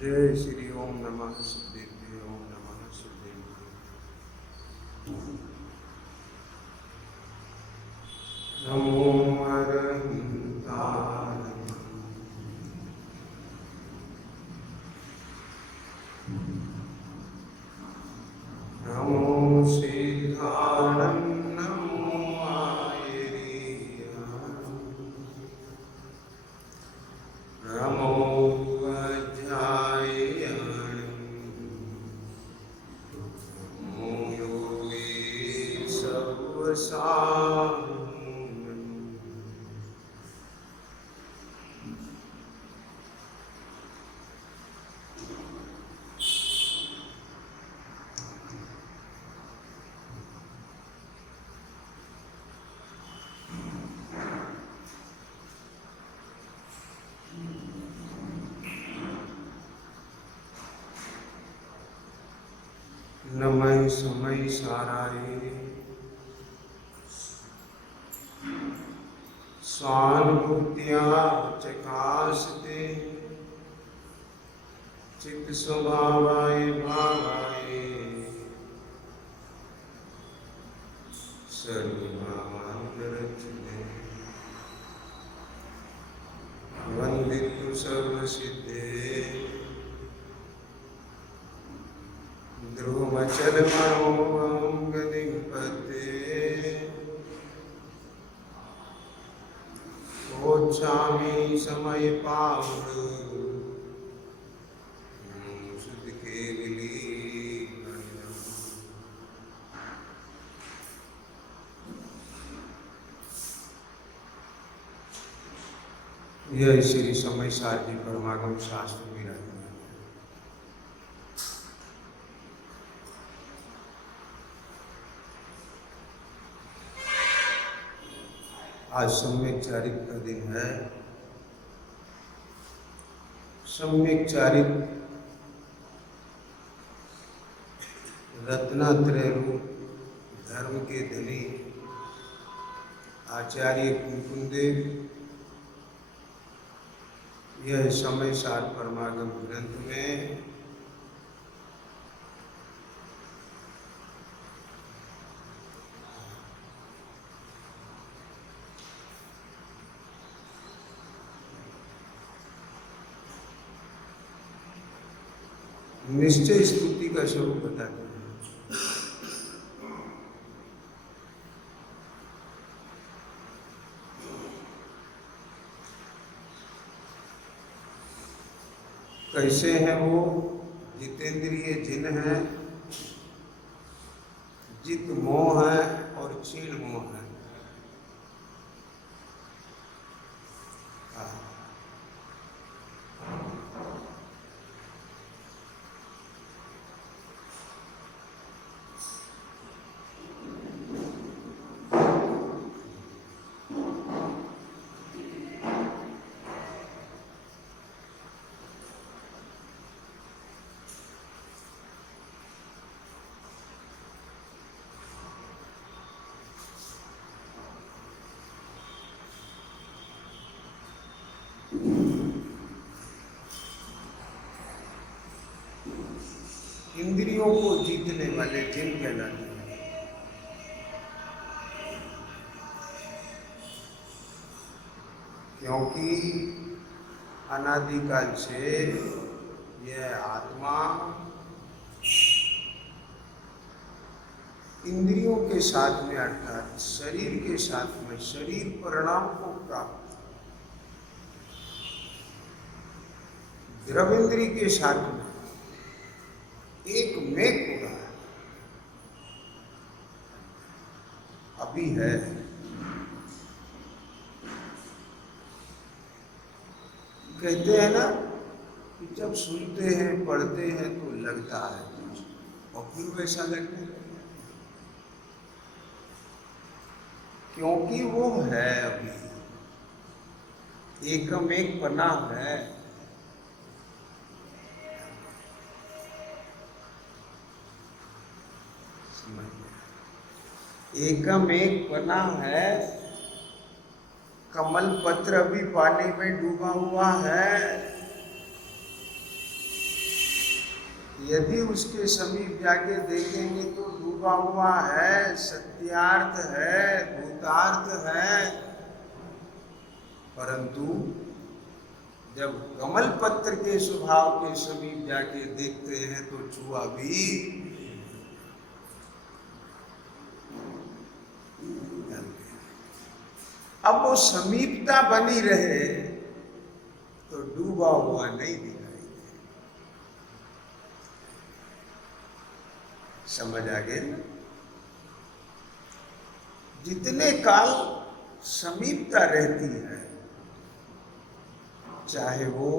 जय श्री ओम नमः सिद्धेभ्यो ओम नमः सिद्धेभ्यो। नमो अरहंताय नमो सिद्धारण्य नमो आयर्याय नमो नमः समय साराय स्वानुभूत्या चकाशते चित्त स्वभावाय भावाय सर्वभावान्तरच्युते वन्दितु सर्वसिद्धे ध्रुवचलमनोहं गतिं पद्ये ओच्छामि समयपावृ शुद्धकेलिली। यह श्री समय सारथी परमागम शास्त्र में रहता है। आज सम्यक चारित का दिन है। सम्यक चारित रत्नात्रय रूप धर्म के धनी आचार्य कुंकुमदेव यह समय सार परमागम ग्रंथ में निश्चय स्तुति का स्वरूप बताते हैं। कैसे हैं वो? जितेंद्रिय जिन है, जित मोह है और क्षीण मोह है। इंद्रियों को जीतने वाले जिन कहलाते हैं। क्योंकि अनादिकाल से यह आत्मा इंद्रियों के साथ में अर्थात शरीर के साथ में शरीर परिणाम को प्राप्त द्रवेंद्री के साथ में एक मेघ हो रहा है, अभी है। कहते हैं ना कि जब सुनते हैं पढ़ते हैं तो लगता है और फिर वैसा लगने लगता है, क्योंकि वो है अभी एकम एक बना है। एकम एक बना है, कमल पत्र भी पानी में डूबा हुआ है। यदि उसके समीप जाके देखेंगे तो डूबा हुआ है, सत्यार्थ है, भूतार्थ है, परंतु जब कमल पत्र के स्वभाव के समीप जाके देखते हैं तो छुआ भी। अब वो समीपता बनी रहे तो डूबा हुआ नहीं दिखाई दे। समझ आ गए ना? जितने काल समीपता रहती है, चाहे वो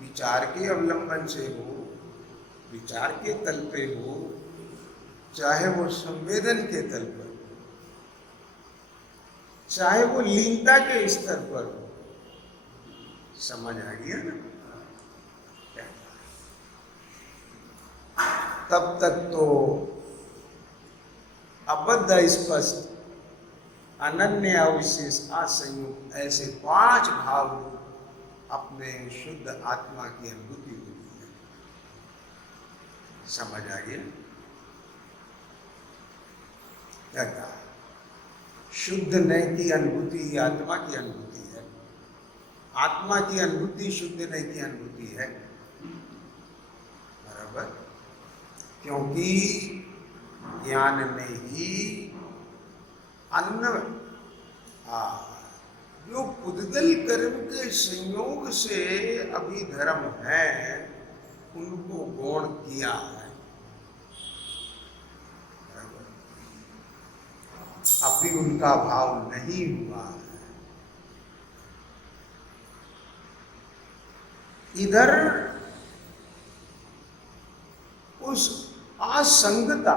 विचार के अवलंबन से हो, विचार के तल पे हो, चाहे वो संवेदन के तल पर, चाहे वो लीनता के स्तर पर हो, समझ आ गया ना? तब तक तो अबद्ध स्पष्ट अनन्य अविशेष असंयुक्त ऐसे 5 भाव अपने शुद्ध आत्मा की अनुभूति होती है। समझ आ गया क्या कहा? शुद्ध नय की अनुभूति आत्मा की अनुभूति है, आत्मा की अनुभूति शुद्ध नय की अनुभूति है। बराबर? क्योंकि ज्ञान में ही अन्न जो पुद्गल कर्म के संयोग से अभी धर्म है उनको गौण किया है। अभी उनका भाव नहीं हुआ है। इधर उस असंगता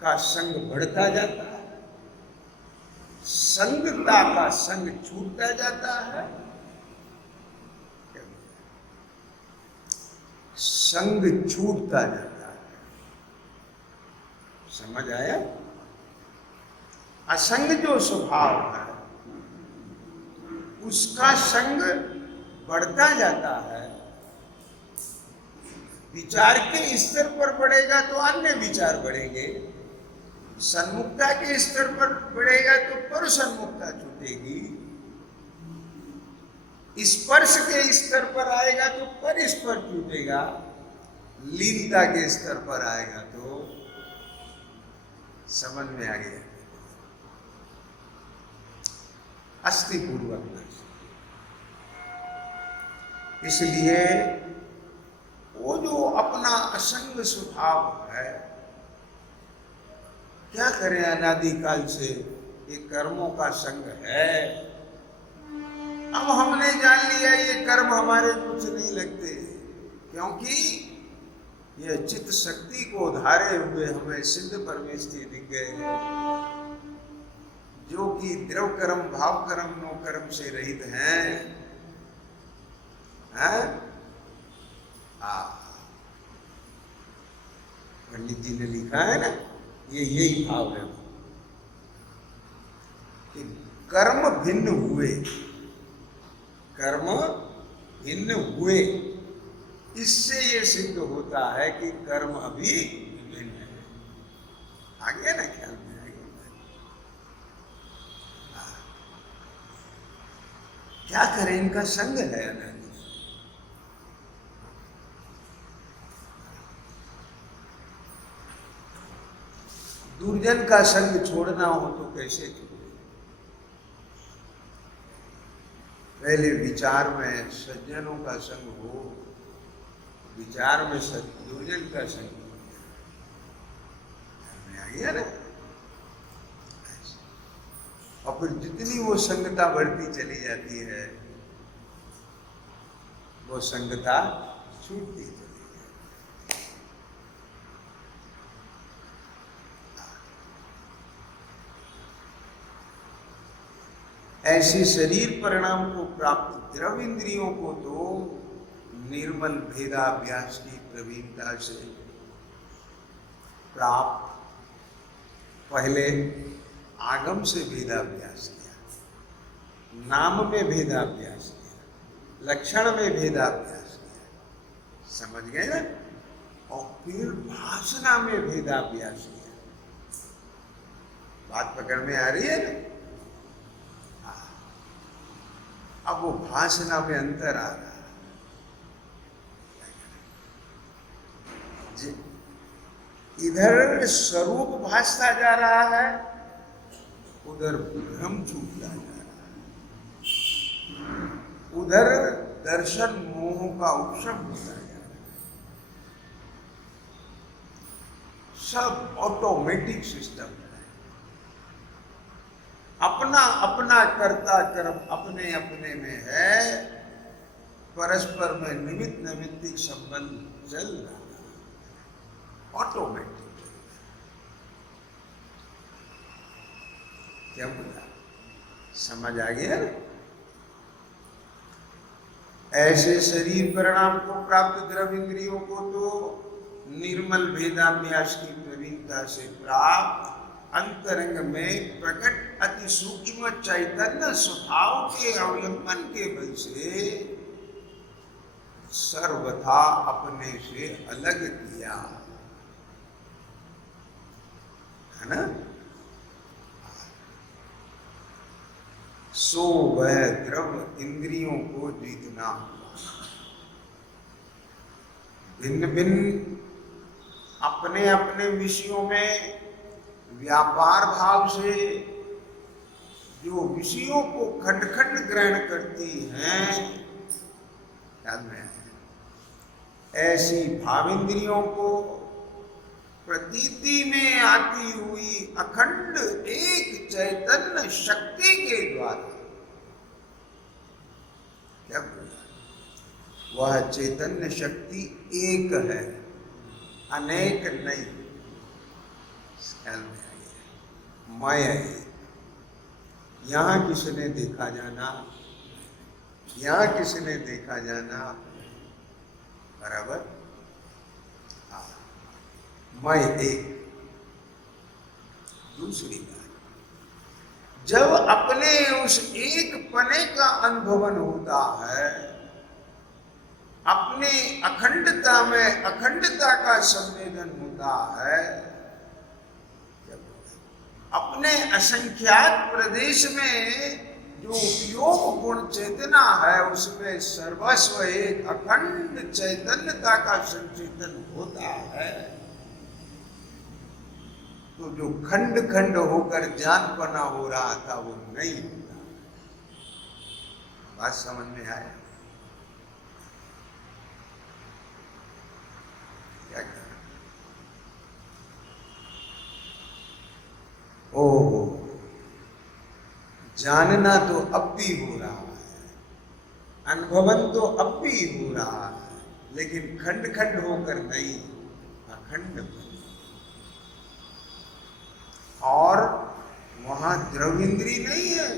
का संग बढ़ता जाता है, संगता का संग छूटता जाता है, संग छूटता जाता है। समझ आया? असंग जो स्वभाव है उसका संग बढ़ता जाता है। विचार के स्तर पर बढ़ेगा तो अन्य विचार बढ़ेंगे, सन्मुखता के स्तर पर बढ़ेगा तो पर सन्मुखता छूटेगी, स्पर्श के स्तर पर आएगा तो पर स्पर्श छूटेगा, लीनता के स्तर पर आएगा तो समझ में आ गया अस्थि पूर्वक। इसलिए वो जो अपना असंग स्वभाव है, क्या करें, अनादिकाल से ये कर्मों का संग है। अब हमने जान लिया ये कर्म हमारे कुछ नहीं लगते, क्योंकि ये चित्त शक्ति को धारे हुए हमें सिद्ध परमेष्ठी दिख गए हैं, जो कि द्रव कर्म, भाव कर्म, नो कर्म से रहित हैं। पंडित जी ने लिखा है ना, ये यही भाव है कि कर्म भिन्न हुए, कर्म भिन्न हुए, इससे ये सिद्ध होता है कि कर्म अभी भिन्न है। आ गया ना ख्याल में? आ गया? क्या करें, इनका संग है अनादि। दुर्जन का संग छोड़ना हो तो कैसे छोड़े? पहले विचार में सज्जनों का संग हो, विचार में दुर्जन का संग हो। आ गया ना? और फिर जितनी वो संगता बढ़ती चली जाती है, वो संगता छूटती चली। ऐसे शरीर परिणाम को प्राप्त द्रव इंद्रियों को तो निर्मल भेदाभ्यास की प्रवीणता से प्राप्त, पहले आगम से भेदाभ्यास किया, नाम में भेदाभ्यास किया, लक्षण में भेदाभ्यास किया। समझ गए ना? और फिर भाषणा में भेदाभ्यासी है। बात पकड़ में आ रही है ना? अब वो भाषणा में अंतर आ रहा है। इधर स्वरूप भासता जा रहा है, उधर भ्रम छूटता जा रहा है, उधर दर्शन मोह का उपशम होता जा रहा है। सब ऑटोमेटिक सिस्टम है। अपना अपना कर्ता कर्म अपने अपने में है, परस्पर में निमित्त नैमित्तिक संबंध चल रहा है ऑटोमेटिक। क्या बोला? समझ आ गया ना? ऐसे शरीर परिणाम को प्राप्त द्रव्य इंद्रियों को तो निर्मल भेदाभ्यास की प्रवीणता से प्राप्त अंतरंग में प्रकट अति सूक्ष्म चैतन्य स्वभाव के अवलंबन के बल से सर्वथा अपने से अलग किया है ना। सो वह द्रव्य इंद्रियों को जीतना हुआ। भिन्न भिन्न अपने अपने विषयों में व्यापार भाव से जो विषयों को खंड खंड ग्रहण करती हैं, याद में ऐसी भावेंद्रियों को प्रतीति में आती हुई अखंड एक चैतन्य शक्ति के द्वारा, क्या बोला? वह चैतन्य शक्ति एक है, अनेक नहीं। मैं यहां किसने देखा जाना, यहां किसने देखा जाना, बराबर। मैं एक। दूसरी बात, जब अपने उस एक पने का अनुभवन होता है, अपने अखंडता में अखंडता का संवेदन होता है, अपने असंख्यात प्रदेश में जो उपयोग गुण चेतना है उसमें सर्वस्व एक अखंड चैतन्यता का संचेतन होता है, तो जो खंड खंड होकर जानपना हो रहा था वो नहीं होता। बात समझ में आया? क्या करें? ओहो, जानना तो अब भी हो रहा है, अनुभवन तो अब भी हो रहा है, लेकिन खंड खंड होकर नहीं, अखंड। और वहां द्रविंद्री नहीं है,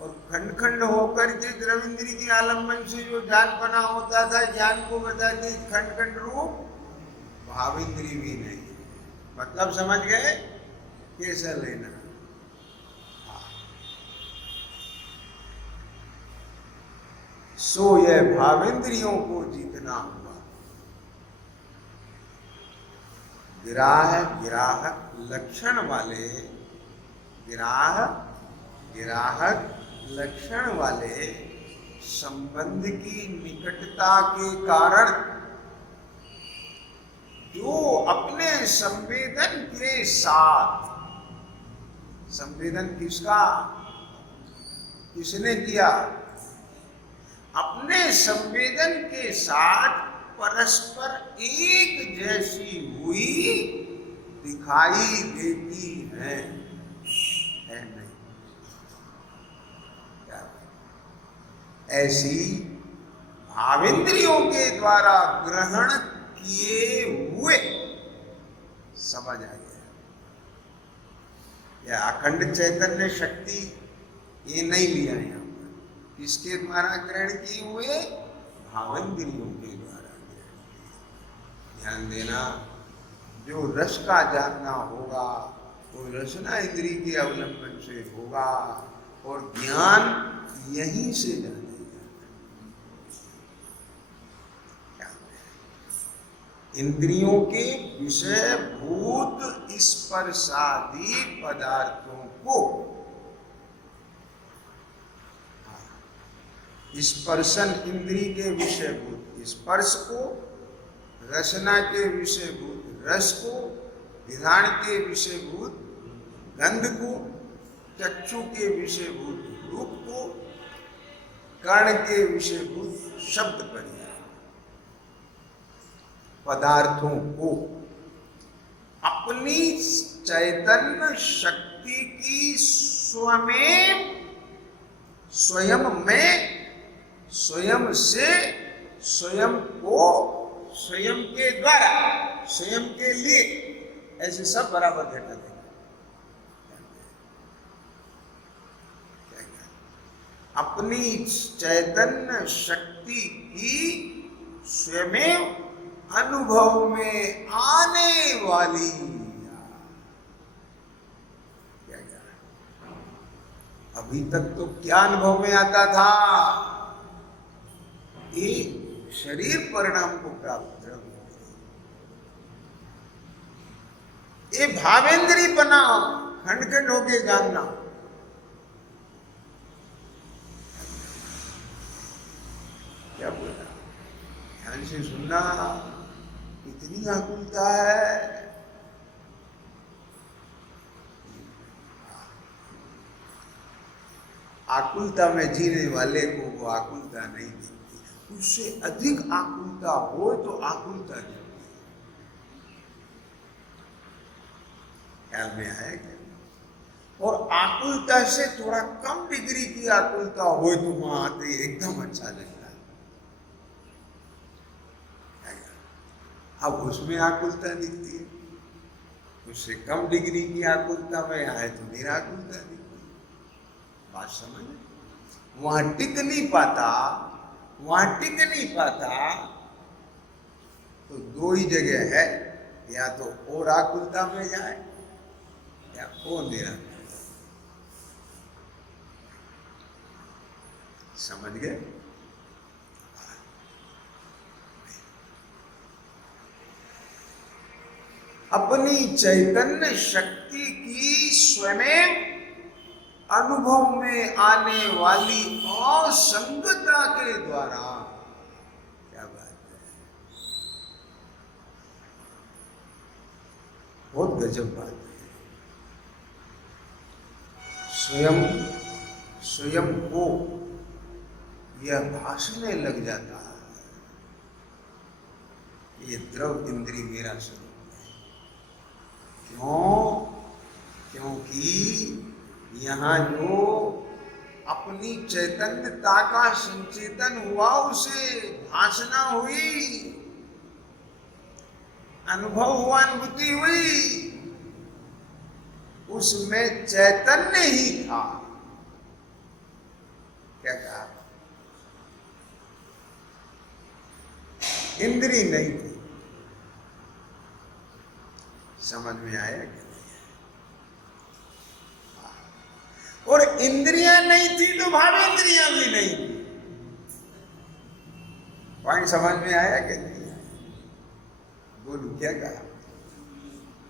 और खंड खंड होकर के द्रविंद्री के आलम्बन से जो जानपना होता था, ज्ञान को बताती खंड खंड रूप भाविंद्री भी नहीं। मतलब समझ गए कैसा लेना? सो यह भावेंद्रियों को जीतना हुआ। गिराहक लक्षण वाले, गिराहक लक्षण वाले संबंध की निकटता के कारण जो अपने संवेदन के साथ, संवेदन किसका, किसने किया? अपने संवेदन के साथ परस्पर एक जैसी हुई दिखाई देती है नहीं? क्या ऐसी भावेंद्रियों के द्वारा ग्रहण किए हुए समझ आ गया। यह अखंड चैतन्य शक्ति ये नहीं लिया यहाँ पर, किसके द्वारा ग्रहण किए हुए? भावेंद्रियों के द्वारा। ध्यान देना, जो रस का जानना होगा वो रसना इंद्री के अवलंबन से होगा, और ज्ञान यहीं से जानेगा। इंद्रियों के विषयभूत स्पर्शादि पदार्थों को, स्पर्शन इंद्री के विषयभूत स्पर्श को, रसना के विषयभूत रस को, विधान के विषयभूत गंध को, चक्षु के विषयभूत रूप को, कर्ण के विषयभूत शब्द पर्याय पदार्थों को अपनी चैतन्य शक्ति की स्वयं में, स्वयं से, स्वयं को, स्वयं के द्वारा, स्वयं के लिए, ऐसे सब बराबर घटक है। अपनी चैतन्य शक्ति की स्वयं अनुभव में आने वाली, क्या अभी तक तो क्या अनुभव में आता था? ये शरीर परिणाम को प्राप्त, ये भावेंद्री बना, खंड खंड होके जानना। क्या बोला? ध्यान से सुनना, कितनी आकुलता है। आकुलता में जीने वाले को वो आकुलता नहीं दिखती, उससे अधिक आकुलता हो तो आकुलता दिखती है। ख्याल में आया क्या? और आकुलता से थोड़ा कम डिग्री की आकुलता हो तो वहां आते एकदम अच्छा लगता है। अब उसमें आकुलता दिखती है, उससे कम डिग्री की आकुलता में आए तो निराकुलता दिखती है। बात समझ? वहां टिक नहीं पाता, वहां टिक नहीं पाता तो दो ही जगह है, या तो और आकुलता में जाए या और निराकुलता। समझ गए? अपनी चैतन्य शक्ति की स्वयं अनुभव में आने वाली असंगता के द्वारा, क्या बात है, बहुत गजब बात है। स्वयं को यह भासने लग जाता है, ये द्रव इंद्रिय मेरा स्वरूप। क्यों? क्योंकि यहाँ जो अपनी चैतन्यता का संचेतन हुआ, उसे भाषणा हुई, अनुभव हुआ, अनुभूति हुई, उसमें चैतन्य ही था। क्या कहा? इंद्रिय नहीं थी। समझ में आया क्या? और इंद्रियां नहीं थी तो भावेंद्रियां भी नहीं थी। पॉइंट समझ में आया कि नहीं? बोलू क्या कहा?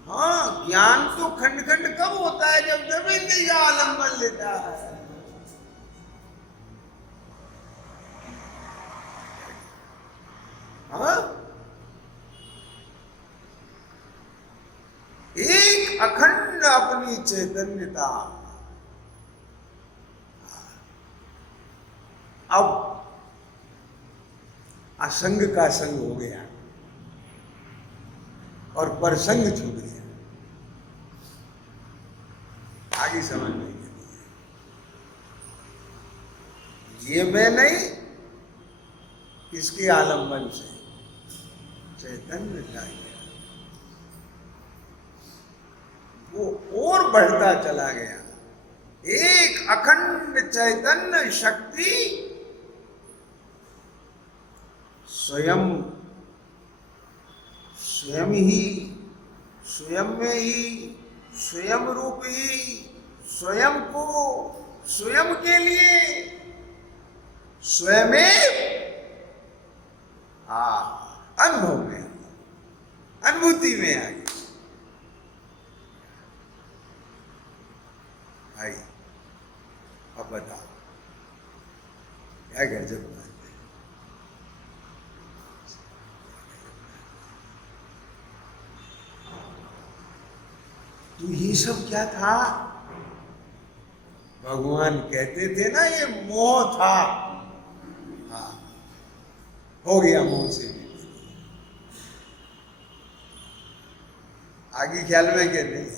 हाँ, ज्ञान तो खंड खंड कब होता है? जब जब इंद्रिय का आलंबन लेता है। हाँ, एक अखंड अपनी चैतन्यता। अब असंग का संग हो गया और परसंग छूट गया। आगे समझ में ये मैं नहीं, किसके आलंबन से? चैतन्य का। वो और बढ़ता चला गया। एक अखंड चैतन्य शक्ति स्वयं ही, स्वयं में ही, स्वयं रूप ही, स्वयं को, स्वयं के लिए, स्वयं अनुभव में अनुभूति में आ गई। भाई अब बताओ क्या गजब बात है। तो ये सब क्या था? भगवान कहते थे ना ये मोह था। हाँ, हो गया मोह से भी। आगे ख्याल में क्या नहीं?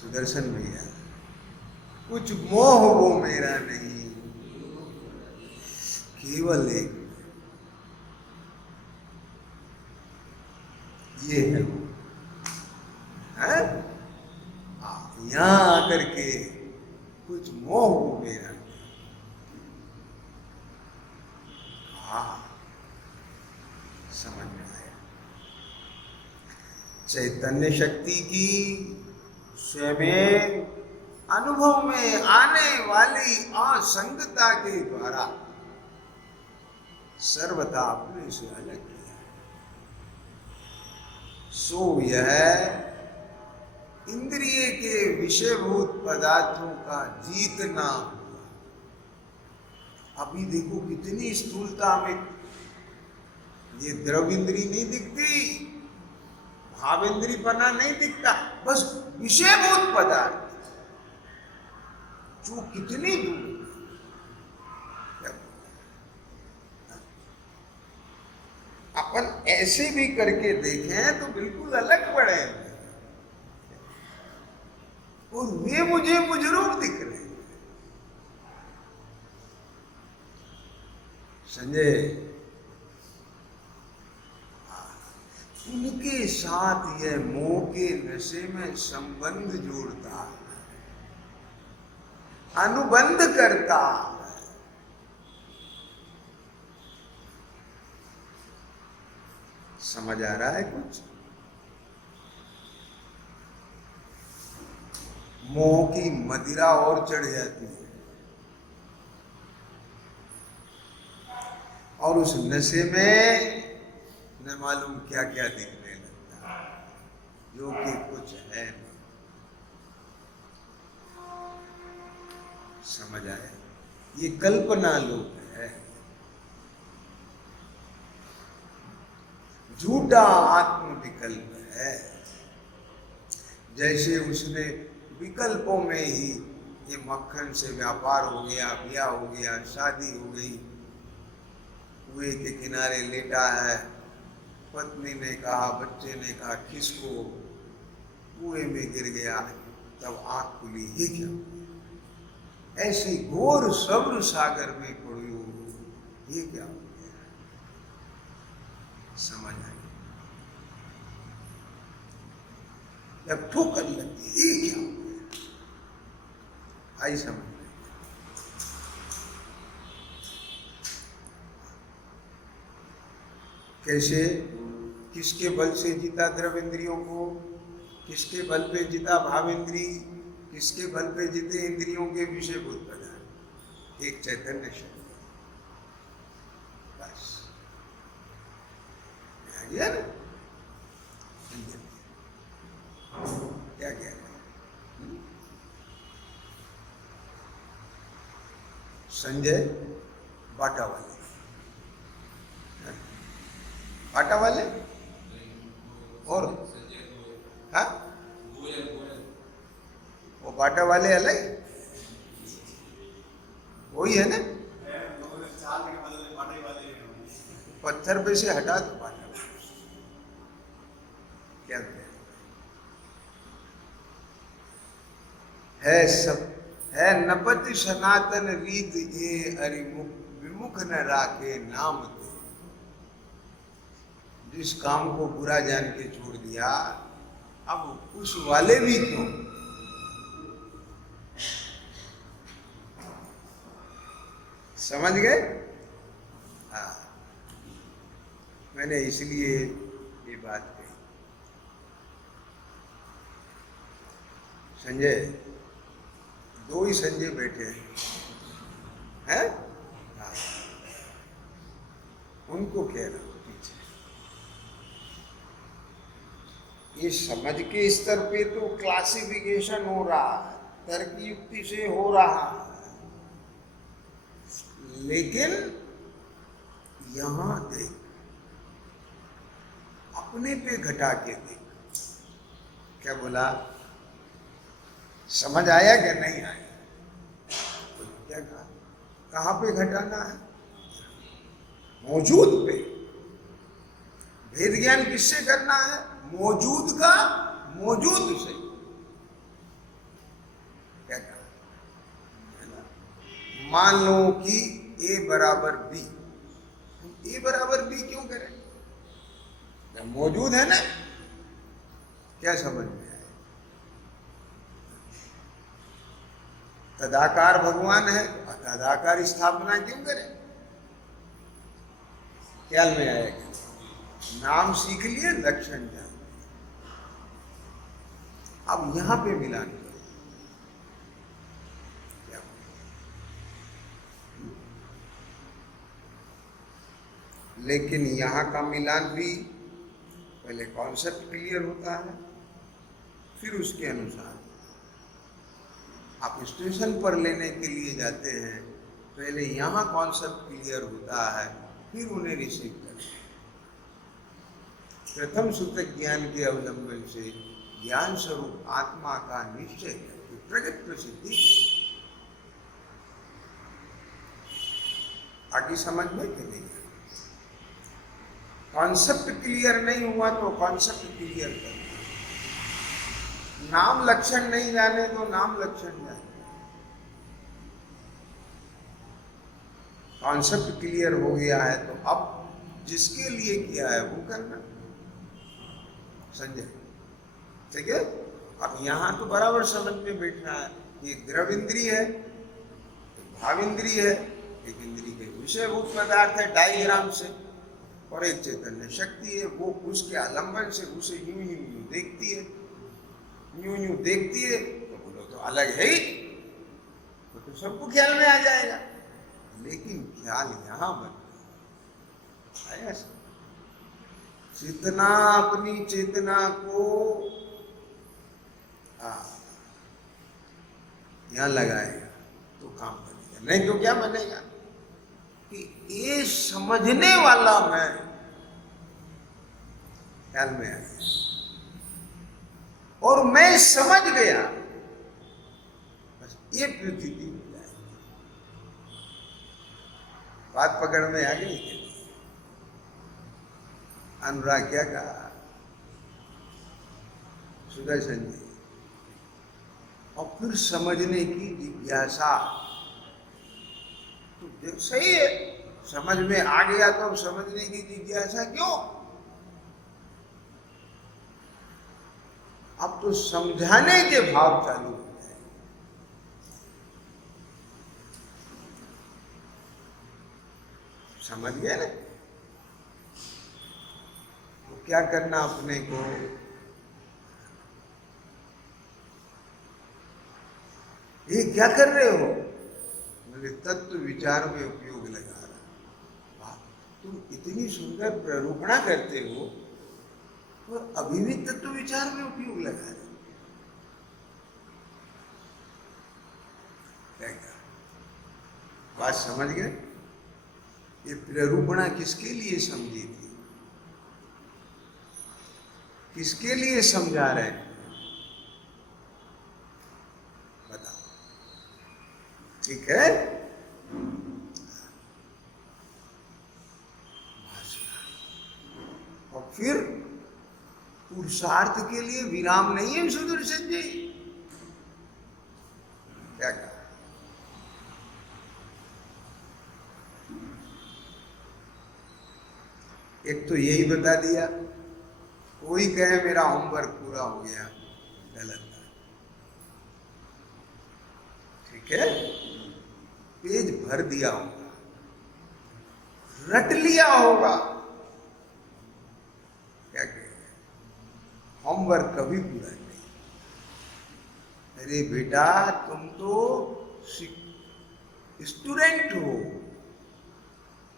सुदर्शन भैया, कुछ मोह वो मेरा नहीं, केवल एक ये है वो। यहां आकर के कुछ मोह वो मेरा नहीं। समझ में आया। चैतन्य शक्ति की स्वयं अनुभव में आने वाली असंगता के द्वारा सर्वथा अपने से अलग किया। सो यह इंद्रिय के विषयभूत पदार्थों का जीतना हुआ। अभी देखो कितनी स्थूलता में, ये द्रव इंद्री नहीं दिखती, भाव इंद्री पना नहीं दिखता, बस विषयभूत पदार्थ जो कितनी दूर। अपन ऐसे भी करके देखें तो बिल्कुल अलग पड़े और वे मुझे मुजरूर दिख रहे हैं। संजय, उनके साथ यह मोह के नशे में संबंध जोड़ता है, अनुबंध करता है। समझ आ रहा है कुछ? मोह की मदिरा और चढ़ जाती है और उस नशे में न मालूम क्या क्या दिखने लगता है जो कि कुछ है नहीं। समझ आया? ये कल्पना लोक है, झूठा आत्म विकल्प है। जैसे उसने विकल्पों में ही ये मक्खन से व्यापार हो गया, ब्याह हो गया, शादी हो गई, कुएं के किनारे लेटा है, पत्नी ने कहा, बच्चे ने कहा किसको, कुएं में गिर गया, तब आंख खुली, ये क्या? ऐसी घोर सब्र सागर में पड़ी हो, ये क्या हो गया? समझ आई? जब ठोकर लगती, ये क्या हो गया? आई समझ? कैसे, किसके बल से जीता द्रव इंद्रियों को, किसके बल पे जीता भाव इंद्री, किसके बल पे जीते इंद्रियों के विषयभूत पदार्थ? एक चैतन्य शक्ति। बस आ गया ना? क्या कह रहे? संजय बाटा वाले, बाटा वाले और हाँ, वो बाटा वाले अलग, वही है ना? पत्थर पे से हटा दो बाटा। क्या है? सब है नपति सनातन रीत ये अरिमुख, विमुख न राखे नाम दे। जिस काम को बुरा जान के छोड़ दिया, अब उस वाले भी क्यों? समझ गए? हाँ, मैंने इसलिए ये बात कही। संजय, दो ही संजय बैठे हैं, है? हाँ। उनको कह रहा हूं पीछे। ये समझ के स्तर पे तो क्लासिफिकेशन हो रहा है, तर्क युक्ति से हो रहा है, लेकिन यहां देख, अपने पे घटा के देख। क्या बोला? समझ आया क्या नहीं आया? क्या कहा? कहां पे घटाना है? मौजूद पे। भेद ज्ञान किससे करना है? मौजूद का मौजूद से। क्या कहा? मान लो कि a बराबर b, a बराबर b क्यों करें? मौजूद है ना। क्या समझ में आया? तदाकार भगवान है, तदाकार स्थापना क्यों करें? ख्याल में आएगा? नाम सीख लिए, लक्षण जान। अब यहां पे मिलान करो। लेकिन यहां का मिलान भी पहले कॉन्सेप्ट क्लियर होता है, फिर उसके अनुसार आप स्टेशन पर लेने के लिए जाते हैं, पहले यहां कॉन्सेप्ट क्लियर होता है, फिर उन्हें रिसीव करते हैं। प्रथम सूतक ज्ञान के अवलंबन से ज्ञान स्वरूप आत्मा का निश्चय करके प्रगट प्रसिद्धि। आगे समझ में कि नहीं? कॉन्सेप्ट क्लियर नहीं हुआ तो कॉन्सेप्ट क्लियर करना। नाम लक्षण नहीं जाने तो नाम लक्षण जाने। कॉन्सेप्ट क्लियर हो गया है तो अब जिसके लिए किया है वो करना। समझे? ठीक है? अब यहां तो बराबर समझ में बैठना है। ये द्रव इंद्रिय है, भाव इंद्रिय है, एक इंद्रिय के विषयभूत पदार्थ है डायग्राम से, और एक चैतन्य शक्ति है, वो उसके आलंबन से उसे यूं यूं देखती है, यूं यूं देखती है, तो बोलो तो अलग है ही, तो सबको ख्याल में आ जाएगा। लेकिन ख्याल यहां बनता है, चेतना अपनी चेतना को यहां लगाएगा तो काम बनेगा, नहीं तो क्या बनेगा कि ये समझने वाला मैं ख्याल में आ गया और मैं समझ गया, बस ये प्रतीति हो जाएगी। बात पकड़ में आ गई? अनुराग क्या कहा? सुदर्शन जी। और फिर समझने की जिज्ञासा, तो सही है, समझ में आ गया तो समझने की जिज्ञासा क्यों? अब तो समझाने के भाव चालू हो गए। समझ गए ना? तो क्या करना अपने को? ये क्या कर रहे हो? मेरे तत्व विचार में उपयोग लगा रहा। तुम इतनी सुंदर प्ररूपणा करते हो तो अभी भी तत्व विचार में उपयोग लगा रहे। बात समझ गए? ये प्ररूपणा किसके लिए समझी थी? किसके लिए समझा रहे हैं? बताओ। ठीक है? और फिर पुरुषार्थ के लिए विराम नहीं है सुदर्शन जी। क्या कहा? एक तो यही बता दिया, कोई कहे मेरा होमवर्क पूरा हो गया, गलत है। ठीक है? पेज भर दिया होगा, रट लिया होगा। क्या कहे? होमवर्क कभी पूरा नहीं। अरे बेटा तुम तो स्टूडेंट हो,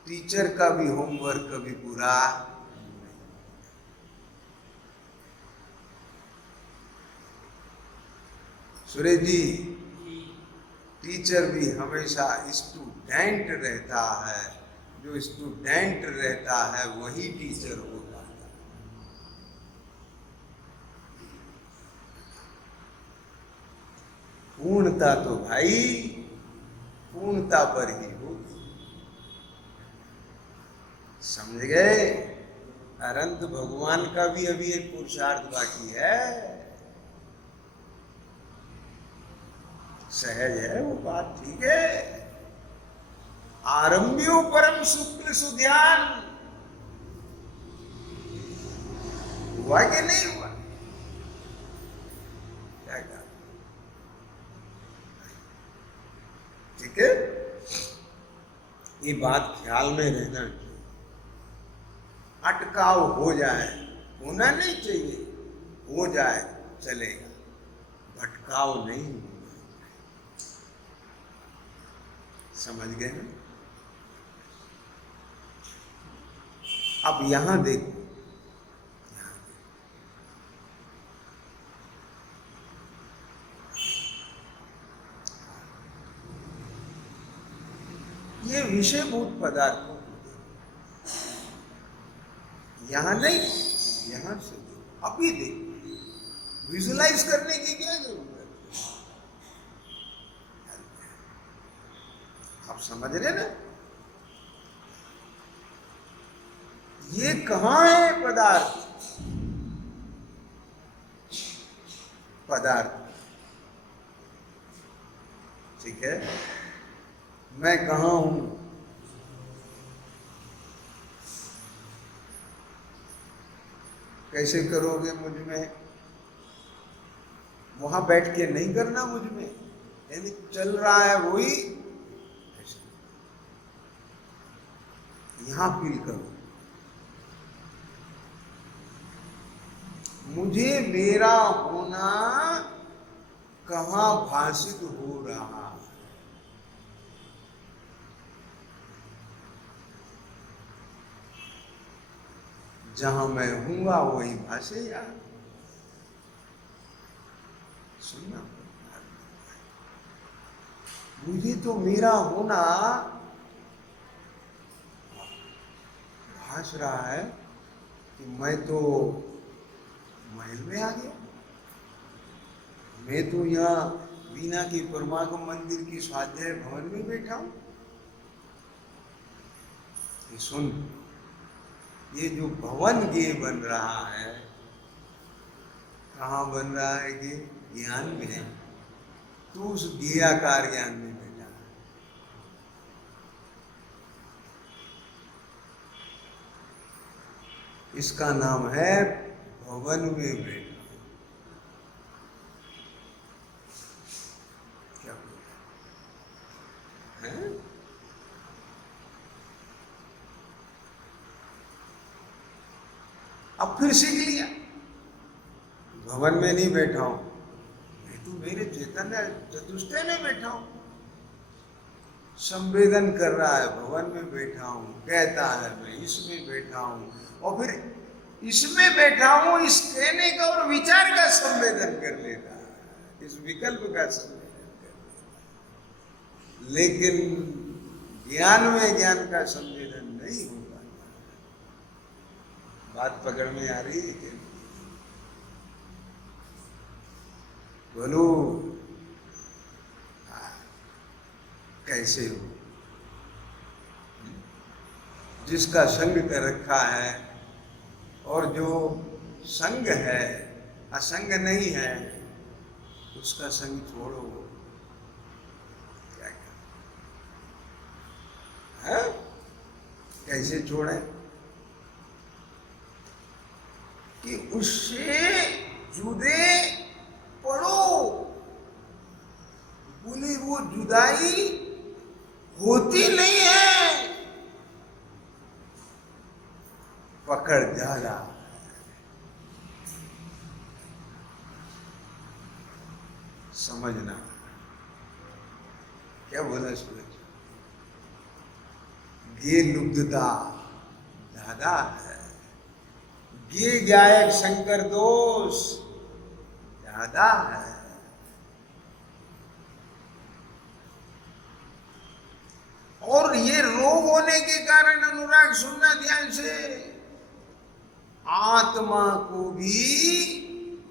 टीचर का भी होमवर्क कभी पूरा सुरेश जी, टीचर भी हमेशा स्टूडेंट रहता है। जो स्टूडेंट रहता है वही टीचर होता है। पूर्णता तो भाई पूर्णता पर ही होगी। समझ गए? अनंत भगवान का भी अभी एक पुरुषार्थ बाकी है। सहज है वो बात, ठीक है। आरंभ्यो परम शुक्ल सुध्यान हुआ कि नहीं हुआ? क्या कहा? ठीक है, ये बात ख्याल में रहना चाहिए। अटकाव हो जाए, होना नहीं चाहिए, हो जाए चलेगा, भटकाव नहीं होना। समझ गए ना? अब यहां देखो, ये विषयभूत पदार्थों यहां नहीं, यहां से देखो, अभी देखो। विजुलाइज करने की क्या जरूरत है? आप समझ रहे ना? ये कहां है पदार्थ? पदार्थ, ठीक है। मैं कहां हूं? कैसे करोगे मुझ में? वहां बैठ के नहीं करना मुझ में, यानी चल रहा है वही यहां फील करो। मुझे मेरा होना कहां भाषित हो रहा है? जहां मैं हूंगा वही भाषेगा। सुनना, मुझे तो मेरा होना भाष रहा है कि मैं तो महल में आ गया, मैं तो यहाँ वीणा की परमागम मंदिर की स्वाध्याय भवन में बैठा हूं। ये सुन, ये जो भवन ये बन रहा है, कहाँ बन रहा है? ये ज्ञान में है। तू उस ज्ञाकार ज्ञान में बैठा है। इसका नाम है भवन में बैठा। क्या बोला है? अब फिर सीख लिया, भवन में नहीं बैठा हूं, मैं तो मेरे चैतन्य चतुष्टय में बैठा हूं। संवेदन कर रहा है, भवन में बैठा हूं, कहता है मैं इसमें बैठा हूं, और फिर इसमें बैठा हूं इस कहने का और विचार का संवेदन कर लेता है, इस विकल्प का संवेदन कर लेता है। लेकिन ज्ञान में ज्ञान का संवेदन नहीं हो पाता। बात पकड़ में आ रही है क्या? बोलो, कैसे हो? जिसका संग कर रखा है और जो संग है, असंग नहीं है, उसका संग छोड़ो। क्या है? कैसे छोड़े? कि उससे जुदे पड़ो। बोले वो जुदाई होती नहीं है, पकड़ जा रहा है। समझना क्या बोला सूरज? ये लुब्धता ज्यादा है, ये गायक शंकर दोष ज्यादा है। और ये रोग होने के कारण अनुराग सुनना ध्यान से, आत्मा को भी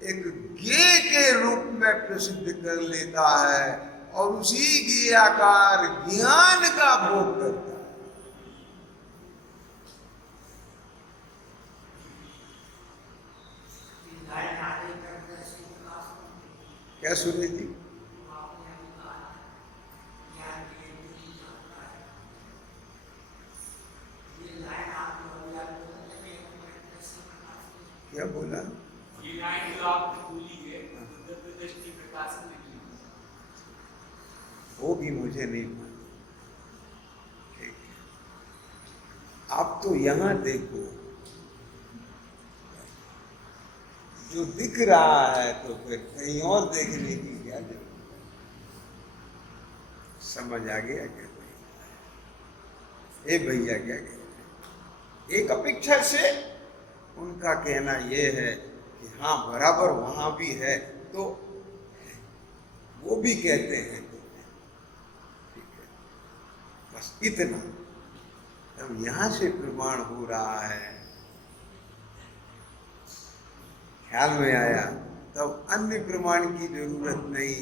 एक गे के रूप में प्रसिद्ध कर लेता है और उसी के आकार ज्ञान का भोग करता है। क्या सुने जी? क्या बोला? ये लाइन जो आपने बोली है दृष्टि प्रकाश में वो भी मुझे नहीं मालूम। ठीक है, आप तो यहां देखो, जो दिख रहा है तो फिर कहीं और देखने की क्या जरूरत है? समझ आ गया क्या? ए भैया क्या कह रहे? एक अपेक्षा से उनका कहना यह है कि हाँ बराबर वहां भी है, तो वो भी कहते हैं तो ठीक है, बस इतना। तब यहां से प्रमाण हो रहा है, ख्याल में आया, तब अन्य प्रमाण की जरूरत नहीं।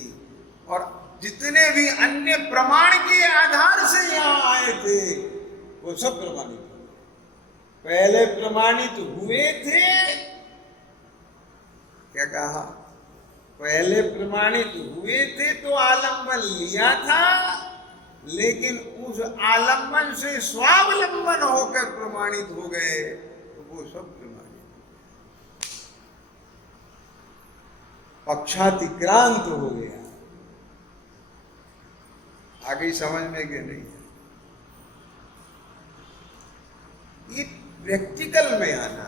और जितने भी अन्य प्रमाण के आधार से यहां आए थे वो सब प्रमाणित हो गए। पहले प्रमाणित हुए थे, क्या कहा? पहले प्रमाणित हुए थे तो आलंबन लिया था, लेकिन उस आलंबन से स्वावलंबन होकर प्रमाणित हो गए, तो वो सब पक्षातिक्रांत हो गया। आगे समझ में कि नहीं है? ये प्रैक्टिकल में आना।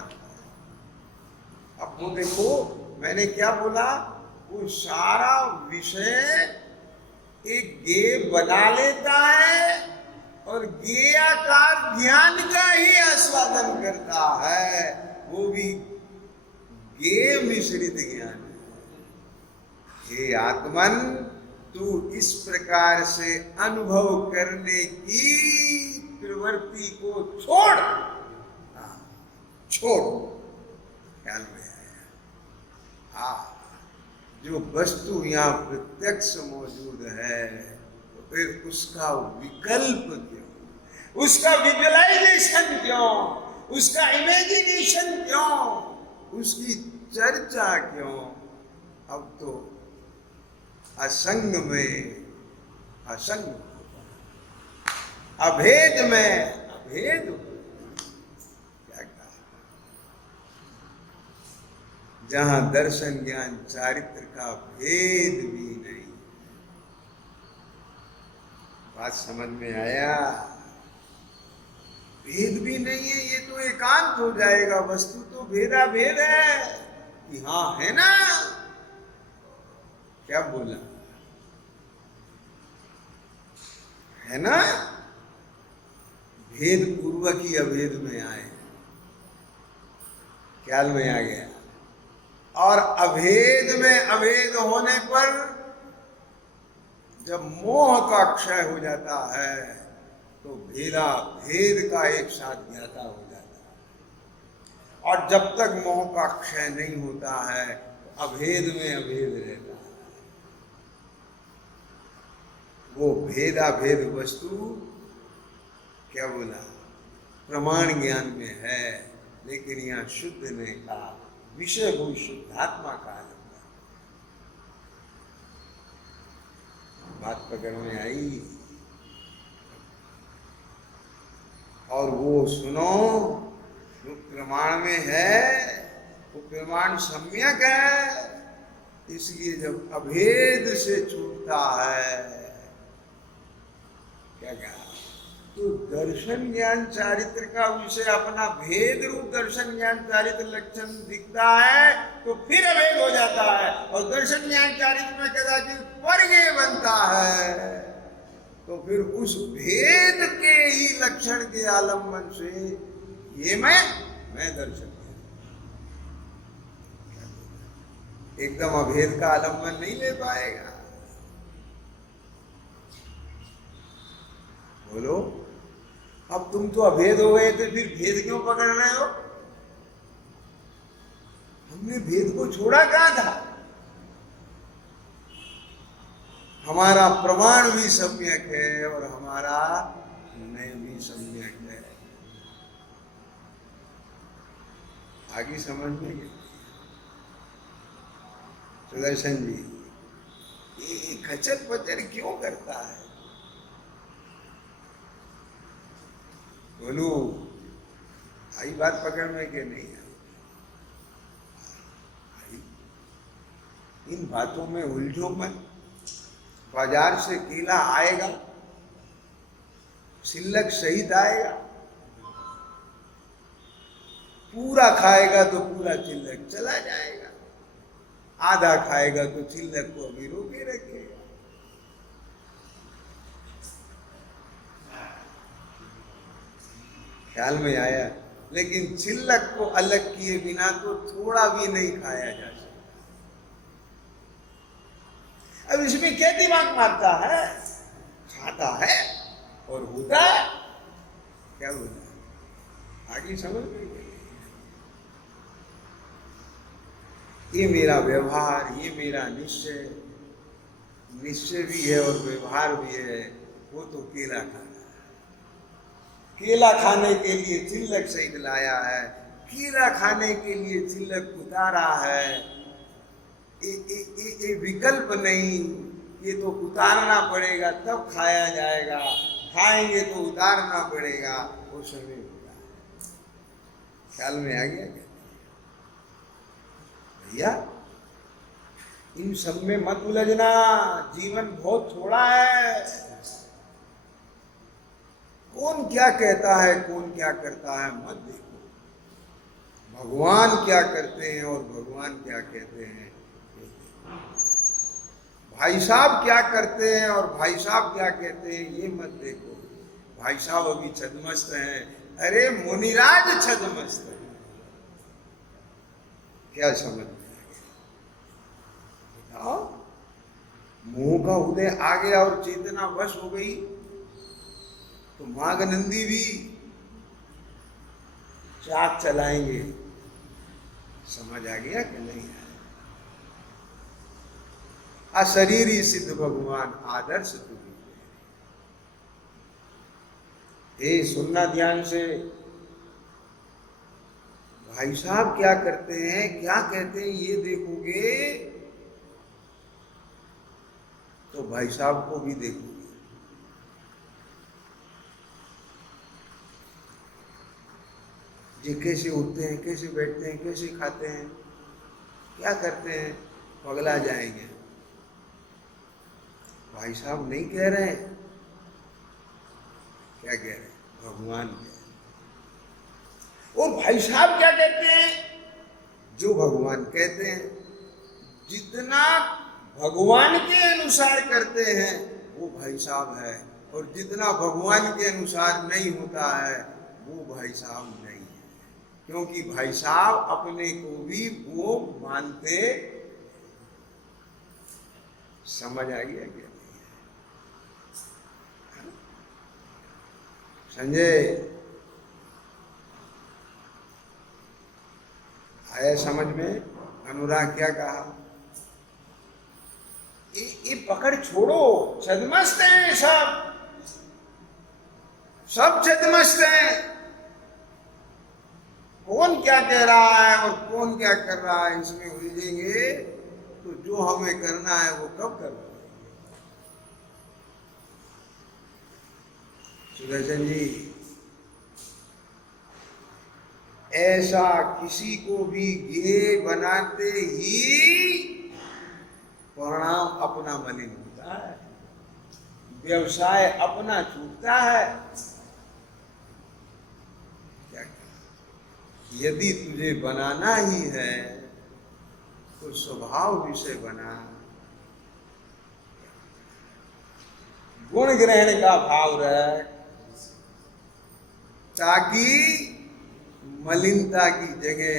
अब वो देखो, मैंने क्या बोला, वो सारा विषय एक गे बना लेता है और गेयाकार ज्ञान का ही आस्वादन करता है, वो भी गे मिश्रित ज्ञान। हे आत्मन, तू इस प्रकार से अनुभव करने की प्रवृत्ति को छोड़, छोड़। ख्याल में आया? हाँ, जो वस्तु यहाँ प्रत्यक्ष मौजूद है, तो फिर उसका विकल्प क्यों, उसका विजुअलाइजेशन क्यों, उसका इमेजिनेशन क्यों, उसकी चर्चा क्यों? अब तो असंग में असंग, अभेद में अभेद। क्या कहा? जहां दर्शन ज्ञान चारित्र का भेद भी नहीं। बात समझ में आया? भेद भी नहीं है, ये तो एकांत हो जाएगा। वस्तु तो भेदा भेद है कि हाँ है ना? क्या बोला है ना? भेद पूर्वक ही अभेद में आए, ख्याल में आ गया। और अभेद में अभेद होने पर जब मोह का क्षय हो जाता है तो भेदा भेद का एक साथ ज्ञाता हो जाता है। और जब तक मोह का क्षय नहीं होता है तो अभेद में अभेद रहता है। वो भेदा भेद वस्तु, क्या बोला, प्रमाण ज्ञान में है, लेकिन यहाँ शुद्ध ने कहा विषय भू शुद्धात्मा का आलंबन। बात पकड़ में आई? और वो सुनो, जो प्रमाण में है वो प्रमाण सम्यक है, इसलिए जब अभेद से छूटता है, क्या कहा, तो दर्शन ज्ञान चारित्र का विषय अपना भेद रूप दर्शन ज्ञान चारित्र लक्षण दिखता है तो फिर अभेद हो जाता है। और दर्शन ज्ञान चारित्र में कदाचित वर्गे बनता है तो फिर उस भेद के ही लक्षण के आलम्बन से ये मैं दर्शन किया। एकदम अभेद का आलम्बन नहीं ले पाएगा। बोलो, अब तुम तो अभेद हो गए थे, फिर भेद क्यों पकड़ रहे हो? हमने भेद को छोड़ा कहां था? हमारा प्रमाण भी सम्यक है और हमारा नय भी सम्यक है। आगे समझने के सुदर्शन जी ये खचर पचर क्यों करता है? बोलो, आई बात पकड़ में कि नहीं आई? इन बातों में उलझो मत। बाजार से केला आएगा, छिलक सहित आएगा, पूरा खाएगा तो पूरा छिलक चला जाएगा, आधा खाएगा तो छिलक को अभी रोके रखेगा। ख्याल में आया? लेकिन छिलक को अलग किए बिना तो थोड़ा भी नहीं खाया जा सकता। अब इसमें क्या दिमाग मारता है? खाता है और होता है क्या होता है? आगे समझ में ये मेरा व्यवहार, ये मेरा निश्चय भी है और व्यवहार भी है। वो तो केला खाना है, केला खाने के लिए छिलक सहित लाया है, केला खाने के लिए छिलक उतारा है। ये विकल्प नहीं, ये तो उतारना पड़ेगा तब खाया जाएगा, खाएंगे तो उतारना पड़ेगा, वो समय होगा। ख्याल में आ गया क्या भैया? इन सब में मत उलझना, जीवन बहुत थोड़ा है। कौन क्या कहता है, कौन क्या करता है मत देखो। भगवान क्या करते हैं और भगवान क्या कहते हैं। भाई साहब क्या करते हैं और भाई साहब क्या कहते हैं ये मत देखो। भाई साहब अभी छदमस्त हैं, अरे मुनिराज छदमस्त है। क्या समझ में बताओ? मुंह का उदय आ गया और चेतना वश हो गई तो माघनंदी भी चाक चलाएंगे। समझ आ गया कि नहीं? अशरीरी सिद्ध भगवान आदर्श तुम्हें। हे सुनना ध्यान से, भाई साहब क्या करते हैं क्या कहते हैं ये देखोगे तो भाई साहब को भी देखोगे। ये कैसे उठते हैं, कैसे बैठते हैं, कैसे खाते हैं, क्या करते हैं, पगला जाएंगे। भाई साहब नहीं कह रहे हैं, क्या कह रहे हैं? भगवान कह रहे हैं। और भाई साहब क्या कहते हैं? जो भगवान कहते हैं। जितना भगवान के अनुसार करते हैं वो भाई साहब है, और जितना भगवान के अनुसार नहीं होता है वो भाई साहब नहीं है। क्योंकि भाई साहब अपने को भी वो मानते। समझ आ गया क्या? संजय आया समझ में? अनुराग क्या कहा? ये पकड़ छोड़ो, छदमस्त हैं सब छदमस्त हैं। कौन क्या कह रहा है और कौन क्या कर रहा है इसमें उलझेंगे तो जो हमें करना है वो कब करना है? सुदर्शन जी, ऐसा किसी को भी गे बनाते ही परिणाम अपना मलिन होता है, व्यवसाय अपना छूटता है। क्या यदि तुझे बनाना ही है तो स्वभाव विषय बना, गुण ग्रहण का भाव रख, ताकि मलिनता की जगह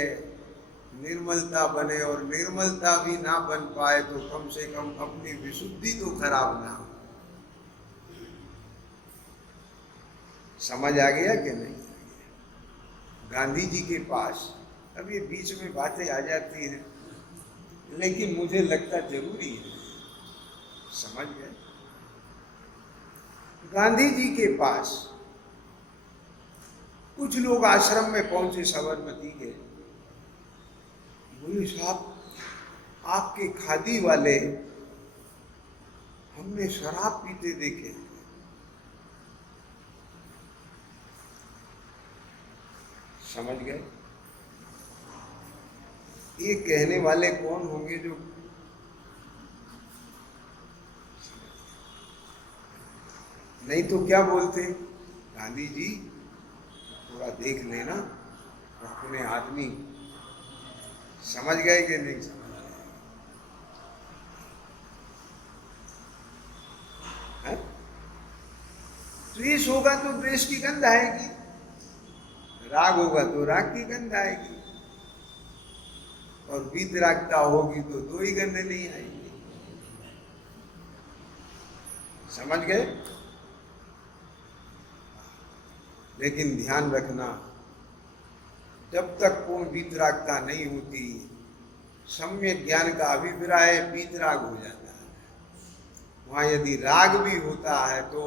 निर्मलता बने, और निर्मलता भी ना बन पाए तो कम से कम अपनी विशुद्धि तो खराब ना हो। समझ आ गया कि नहीं? गांधी जी के पास, अब ये बीच में बातें आ जाती हैं, लेकिन मुझे लगता जरूरी है, समझ गए? गांधी जी के पास कुछ लोग आश्रम में पहुंचे, साबरमती के। बोले साहब, आपके खादी वाले हमने शराब पीते देखे। समझ गए? ये कहने वाले कौन होंगे जो नहीं तो क्या बोलते, गांधी जी थोड़ा देख लेना अपने आदमी। समझ गए कि नहीं समझ गए? द्वेष होगा तो द्वेष की गंध आएगी, राग होगा तो राग की गंध आएगी, और वीतरागता होगी तो दो ही गंध नहीं आएगी। समझ गए? लेकिन ध्यान रखना, जब तक पूर्ण वीतरागता नहीं होती, सम्यक ज्ञान का अभिप्राय वीतराग हो जाता है। वहां यदि राग भी होता है तो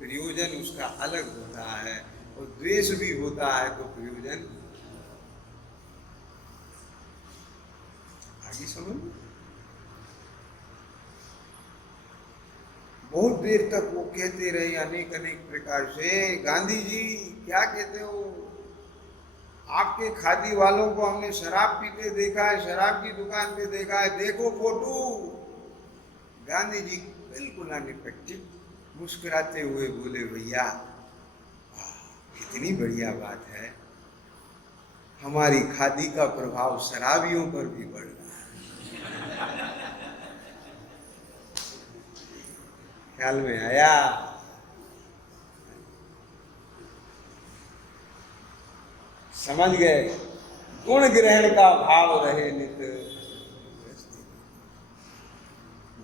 प्रयोजन उसका अलग होता है, और द्वेष भी होता है तो प्रयोजन आगे। समझ? बहुत देर तक वो कहते रहे अनेक अनेक प्रकार से, गांधी जी क्या कहते हो, आपके खादी वालों को हमने शराब पीते देखा है, शराब की दुकान पे देखा है, देखो फोटो। गांधी जी बिल्कुल अनइफेक्टिव मुस्कुराते हुए बोले, भैया कितनी बढ़िया बात है, हमारी खादी का प्रभाव शराबियों पर भी बढ़ रहा है। ख्याल में आया? समझ गए? गुण ग्रहण का भाव रहे नित।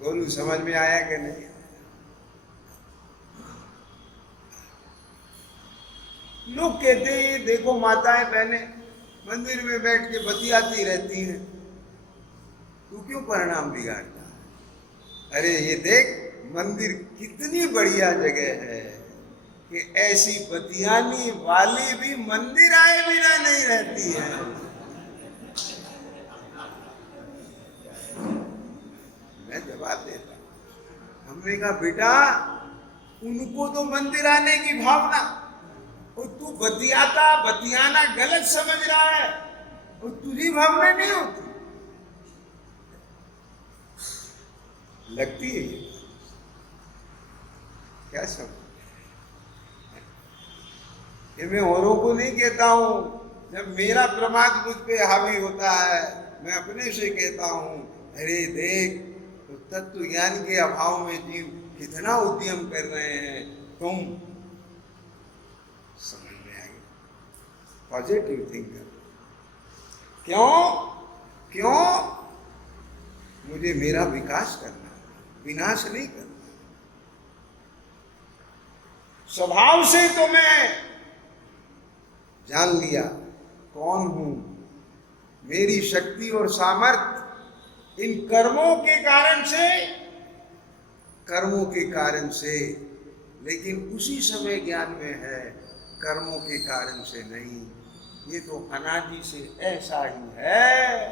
गोलू समझ में आया कि नहीं? लोग कहते हैं देखो माताएं बहनें मंदिर में बैठ के बतियाती रहती हैं, तू क्यों परिणाम बिगाड़ता है? अरे ये देख, मंदिर कितनी बढ़िया जगह है कि ऐसी बतियानी वाली भी मंदिर आए बिना नहीं रहती है। मैं जवाब देता हूं, हमने कहा बेटा उनको तो मंदिर आने की भावना, और तू बतियाना गलत समझ रहा है, और तुझी भावना नहीं होती। लगती है ये क्या समझ? ये मैं औरों को नहीं कहता हूं, जब मेरा प्रमाद मुझ पे हावी होता है, मैं अपने से कहता हूं, अरे देख तो तत्व ज्ञान के अभाव में जीव कितना उद्यम कर रहे हैं, तुम समझ में आ गया? Positive thinker. क्यों मुझे मेरा विकास करना, विनाश नहीं करना। स्वभाव से तो मैं जान लिया कौन हूं, मेरी शक्ति और सामर्थ्य इन कर्मों के कारण से, लेकिन उसी समय ज्ञान में है, कर्मों के कारण से नहीं। ये तो अनादि से ऐसा ही है।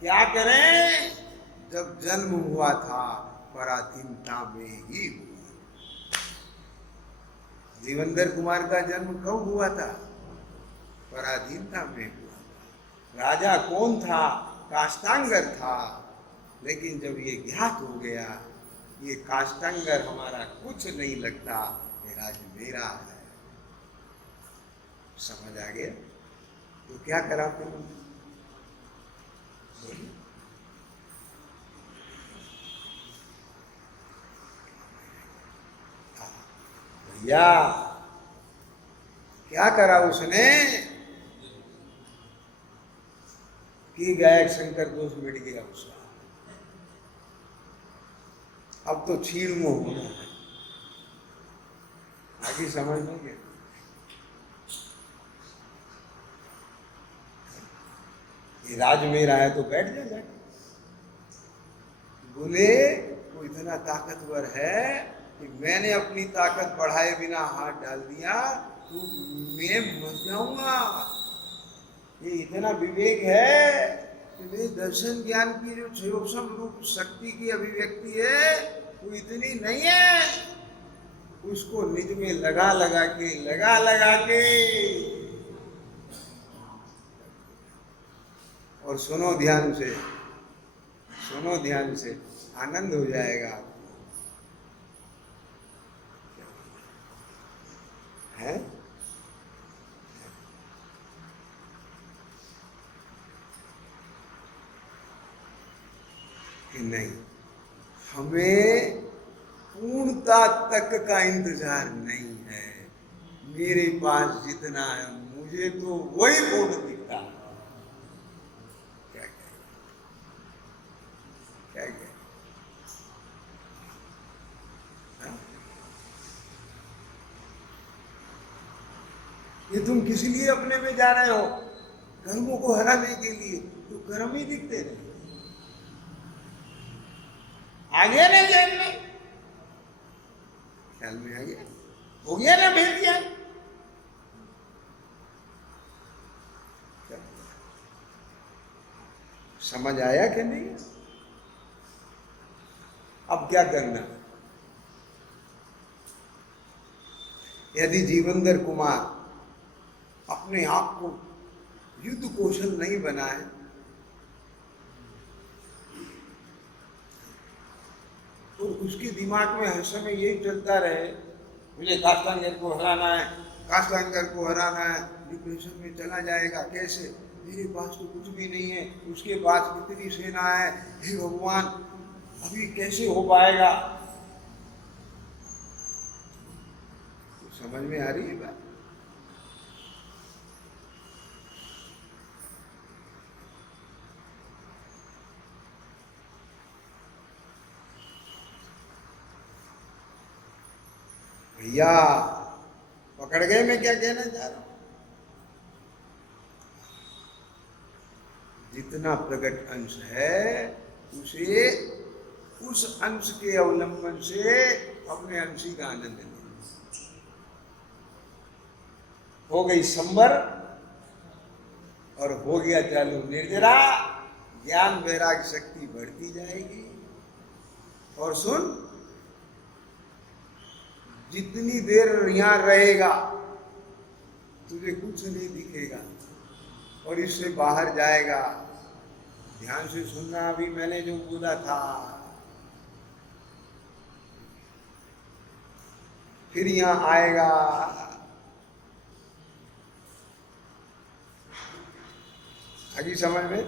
क्या करें? जब जन्म हुआ था पराधीनता में ही हुआ। जीवंदर कुमार का जन्म कब हुआ था? पराधीनता में हुआ था। राजा कौन था? काष्टांगर था। लेकिन जब ये ज्ञात हो गया ये काष्टांगर हमारा कुछ नहीं लगता, ये राज्य मेरा है, समझ आ गया? तो क्या करा फिर? या क्या करा उसने कि गायक शंकर दोष मिट गया उसका। अब तो छीण मुंह होना है, आगे समझ में गया। ये राज मेरा है तो बैठ जा। बोले वो इतना ताकतवर है कि मैंने अपनी ताकत बढ़ाए बिना हाथ डाल दिया तो मैं मर जाऊंगा। ये इतना विवेक है कि मेरे दर्शन ज्ञान की जो क्षयोक्षम रूप शक्ति की अभिव्यक्ति है वो इतनी नहीं है। उसको निज में लगा लगा के और सुनो ध्यान से आनंद हो जाएगा आपको, है? कि नहीं, हमें पूर्णता तक का इंतजार नहीं है। मेरे पास जितना है मुझे तो वही पूर्ण दिखता है। क्या ये तुम किस लिए अपने में जा रहे हो? कर्मों को हराने के लिए। तो कर्म ही दिखते नहीं। आ गया ना ख्याल में आ गया, हो गया ना भेज दिया। समझ आया कि नहीं? अब क्या करना? यदि जीवेंद्र कुमार अपने आप को युद्ध कौशल नहीं बनाए तो उसके दिमाग में हर समय यही चलता रहे, मुझे काष्टांगर को हराना है, डिप्रेशन में चला जाएगा। कैसे? मेरे पास तो कुछ भी नहीं है, उसके पास कितनी सेना है, हे भगवान अभी कैसे हो पाएगा? तो समझ में आ रही है बात? भैया पकड़ गए मैं क्या कहना चाह रहा हूं? जितना प्रकट अंश है उसे उस अंश के अवलंबन से अपने अंशी का आनंद लेना। हो गई संबर और हो गया चालू निर्जरा, ज्ञान वैराग्य शक्ति बढ़ती जाएगी। और सुन, जितनी देर यहां रहेगा तुझे कुछ नहीं दिखेगा और इससे बाहर जाएगा। ध्यान से सुनना, अभी मैंने जो बोला था। फिर यहां आएगा, आगे समझ में।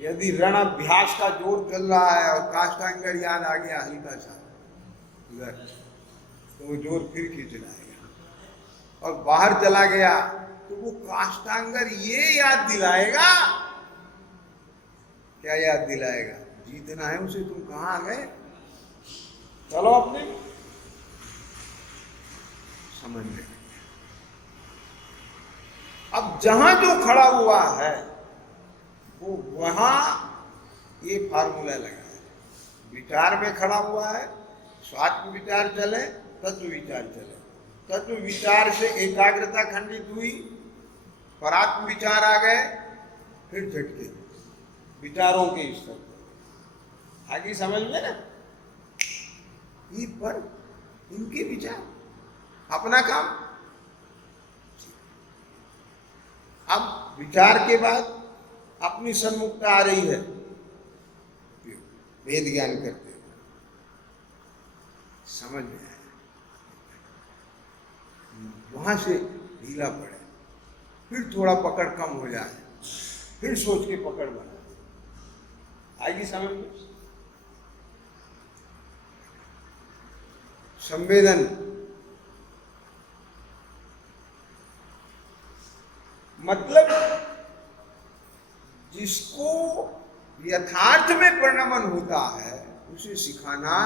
यदि रण अभ्यास का जोर चल रहा है और काष्टांगर याद आ गया हल्का सा इधर, तो वो जोर फिर खींच लाएगा। और बाहर चला गया तो वो काष्टांगर ये याद दिलाएगा, क्या याद दिलाएगा? जीतना है उसे, तुम कहां आ गए, चलो अपने। समझ में? अब जहां जो खड़ा हुआ है वो वहां ये फार्मूला लगा है। विचार में खड़ा हुआ है, स्वात्म विचार चले, तत्व विचार चले। तत्व विचार से एकाग्रता खंडित हुई, परात्म विचार आ गए, फिर झटके विचारों के स्तर पर। आगे समझ में ना? ये पर इनके विचार, अपना काम। अब विचार के बाद अपनी सन्मुखता आ रही है, वेद ज्ञान करते हुए। समझ में आया? वहां से ढीला पड़े, फिर थोड़ा पकड़ कम हो जाए, फिर सोच के पकड़ बना। आएगी समझ में? संवेदन मतलब जिसको यथार्थ में परिणमन होता है उसे सिखाना।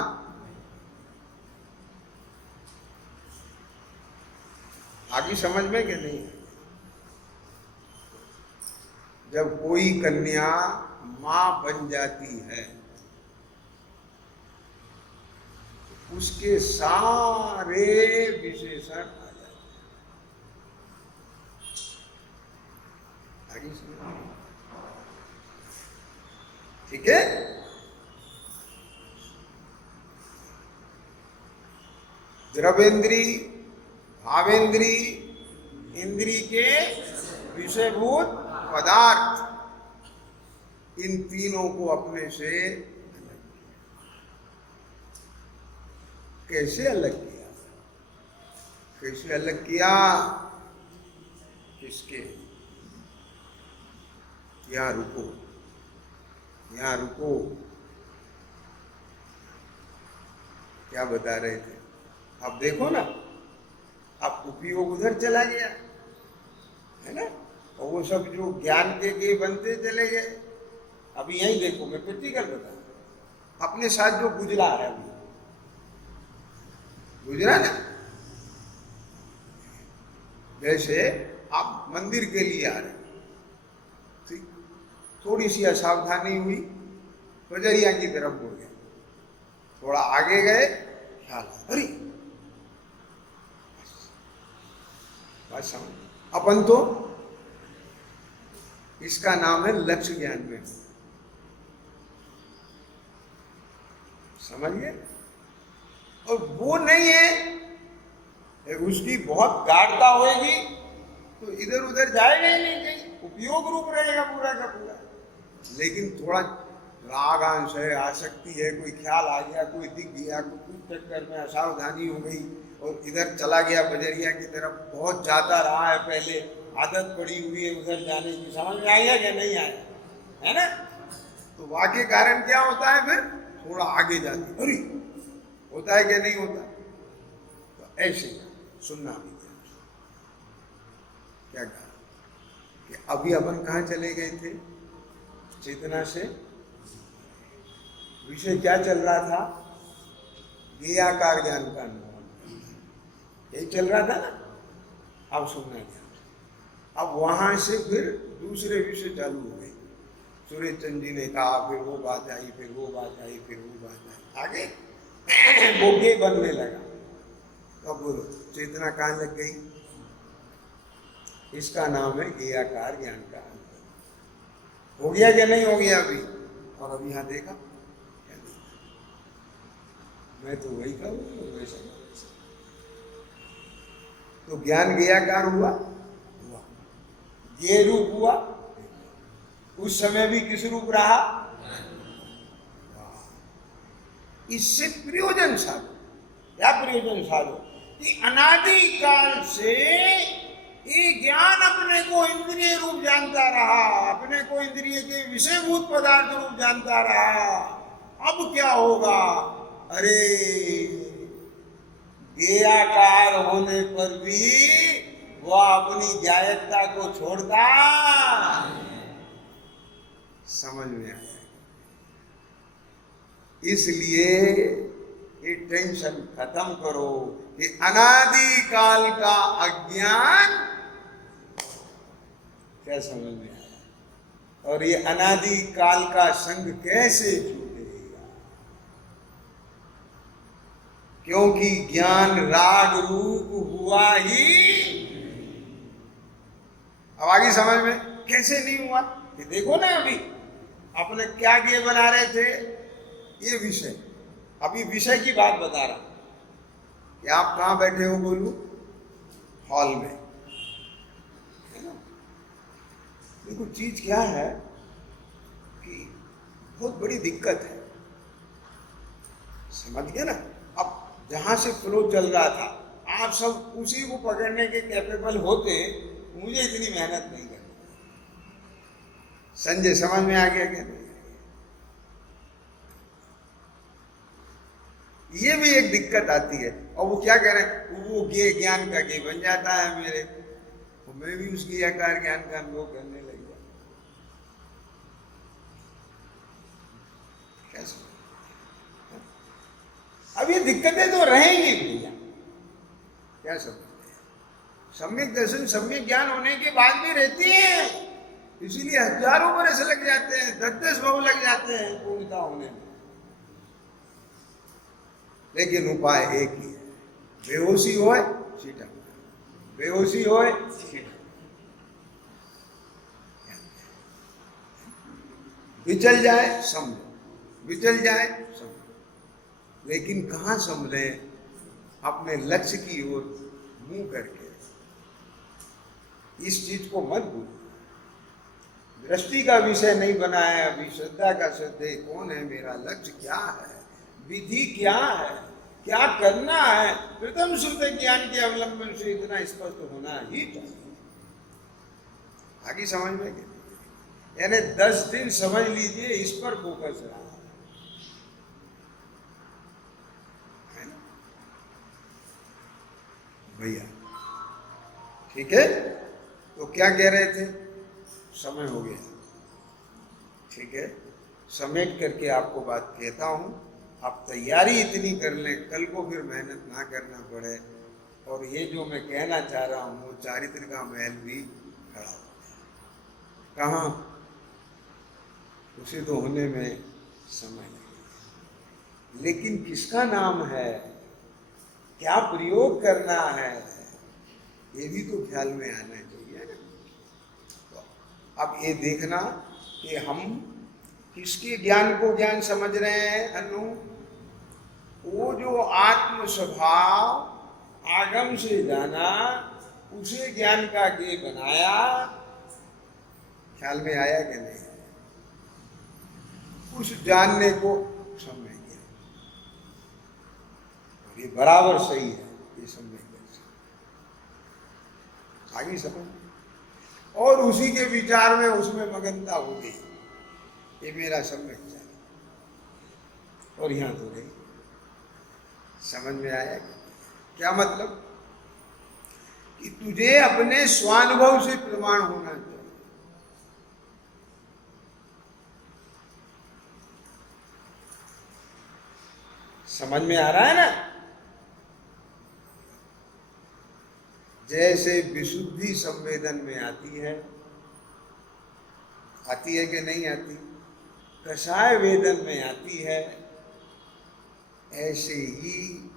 आगे समझ में कि नहीं? जब कोई कन्या मां बन जाती है उसके सारे विशेषण आ जाते हैं। आगे सुनो, ठीक है? द्रवेंद्री, भावेंद्री, इंद्री के विषयभूत पदार्थ, इन तीनों को अपने से कैसे अलग किया? कैसे अलग किया? किसके? यहां रुको, यहां रुको। क्या बता रहे थे? अब देखो ना, अब उपयोग उधर चला गया है ना, और वो सब जो ज्ञान के बनते चले गए। अभी यही देखो, मैं प्रैक्टिकल बता, अपने साथ जो गुजरा है, अभी गुजरा ना, जैसे आप मंदिर के लिए आ रहे, ठीक, थोड़ी सी असावधानी हुई, बजरिया की तरफ मुड़ गए, थोड़ा आगे गए, ख्याल अरे बात समझ। अपन तो इसका नाम है लक्ष्य ज्ञान में, समझिए। और वो नहीं है, उसकी बहुत गाढ़ता होगी तो इधर उधर जाएगा ही नहीं, कहीं उपयोग रूप रहेगा पूरा का पूरा। लेकिन थोड़ा राग अंश है, आसक्ति है, कोई ख्याल आ गया, कोई दिख गया, कोई चक्कर में असावधानी हो गई और इधर चला गया बजरिया की तरफ, बहुत जाता रहा है, पहले आदत पड़ी हुई है उधर जाने की, समझ में आएगा क्या नहीं आया, है ना? तो वाक्य कारण क्या होता है, फिर थोड़ा आगे जाती, अरे होता है क्या नहीं होता? तो ऐसे सुनना भी क्या कहा कि अभी अपन कहाँ चले गए थे? चेतना से विषय क्या चल रहा था? ज्ञेयाकार ज्ञान का अनुभव, यही चल रहा था ना। अब सुनना क्या, अब वहां से फिर दूसरे विषय चालू हो गए। सूर्य चंद जी ने कहा, फिर वो बात आई, फिर वो बात आई, फिर वो बात आई, आगे बोगे बनने लगा। तो बोलो चेतना कहाँ लग गई? इसका नाम है ज्ञेयाकार ज्ञान का अनुभव। हो गया क्या नहीं हो गया अभी? और अभी यहाँ देखा क्या देखा? मैं तो वही करूँ वैसा। तो ज्ञान ज्ञेयाकार हुआ, ये रूप हुआ, उस समय भी किस रूप रहा? इससे प्रयोजन साधो, क्या प्रयोजन साधो कि अनादि काल से ये ज्ञान अपने को इंद्रिय रूप जानता रहा, अपने को इंद्रिय के विषयभूत पदार्थ रूप जानता रहा। अब क्या होगा? अरे ज्ञेयाकार होने पर भी वह अपनी ज्ञायकता को छोड़ता, समझ में आया। इसलिए ये टेंशन खत्म करो कि अनादि काल का अज्ञान क्या समझ में आया, और ये अनादि काल का संग कैसे छूटेगा? क्योंकि ज्ञान राग रूप हुआ ही। अब आगे समझ में कैसे नहीं हुआ कि देखो ना, अभी अपने क्या ये बना रहे थे, ये विषय, अभी विषय की बात बता रहा कि आप कहाँ बैठे हो, बोलू हॉल में, है ना? देखो चीज क्या है कि बहुत बड़ी दिक्कत है, समझ गए ना? अब जहां से फ्लो चल रहा था, आप सब उसी को पकड़ने के कैपेबल होते, मुझे इतनी मेहनत नहीं करनी। संजय समझ में आ गया क्या? नहीं, ये भी एक दिक्कत आती है। और वो क्या कह रहे हैं, वो ज्ञान का ज्ञ बन जाता है मेरे, मैं भी उसकी आकार ज्ञान का अनुभव करने लग गया। कैसे? अब ये दिक्कतें तो रहेंगी भैया, क्या समझते हैं? सम्यक दर्शन सम्यक ज्ञान होने के बाद भी रहती है, इसीलिए हजारों बरस लग जाते हैं, 10-10 भव लग जाते हैं पूर्णता होने में। लेकिन उपाय एक ही है, बेहोशी होए सीटा, बेहोशी होए सीटा, विचल जाए समझो, विचल जाए समझो। लेकिन कहाँ संभले? अपने लक्ष्य की ओर मुंह करके। इस चीज को मत भूलो। दृष्टि का विषय नहीं बनाया अभी, श्रद्धा का श्रद्धे कौन है, मेरा लक्ष्य क्या है, विधि क्या है, क्या करना है, प्रथम शुद्ध ज्ञान के अवलंबन से इतना स्पष्ट होना ही चाहिए। आगे समझ में क्या? यानी 10 दिन समझ लीजिए, इस पर फोकस रहा भैया। ठीक है, तो क्या कह रहे थे? समय हो गया। ठीक है, समेट करके आपको बात कहता हूं, आप तैयारी इतनी कर लें, कल को फिर मेहनत ना करना पड़े। और ये जो मैं कहना चाह रहा हूं, वो चारित्र का महल भी खड़ा हो गया। कहाँ? उसे तो होने में समय लगेगा, लेकिन किसका नाम है, क्या प्रयोग करना है, ये भी तो ख्याल में आना चाहिए ना। तो अब ये देखना कि हम किसके ज्ञान को ज्ञान समझ रहे हैं अनु? वो जो आत्म स्वभाव आगम से जाना, उसे ज्ञान का ज्ञेय बनाया। ख्याल में आया कि नहीं? उस जानने को समझ गया, और ये बराबर सही है, ये समझ गया। आगे समझ, और उसी के विचार में उसमें मगनता हो गई, ये मेरा सम्यक चाहिए। और यहां तो नहीं समझ में आया क्या मतलब? कि तुझे अपने स्वानुभव से प्रमाण होना चाहिए। समझ में आ रहा है ना? जैसे विशुद्धि संवेदन में आती है कि नहीं आती? कषाय वेदन में आती है, ऐसे ही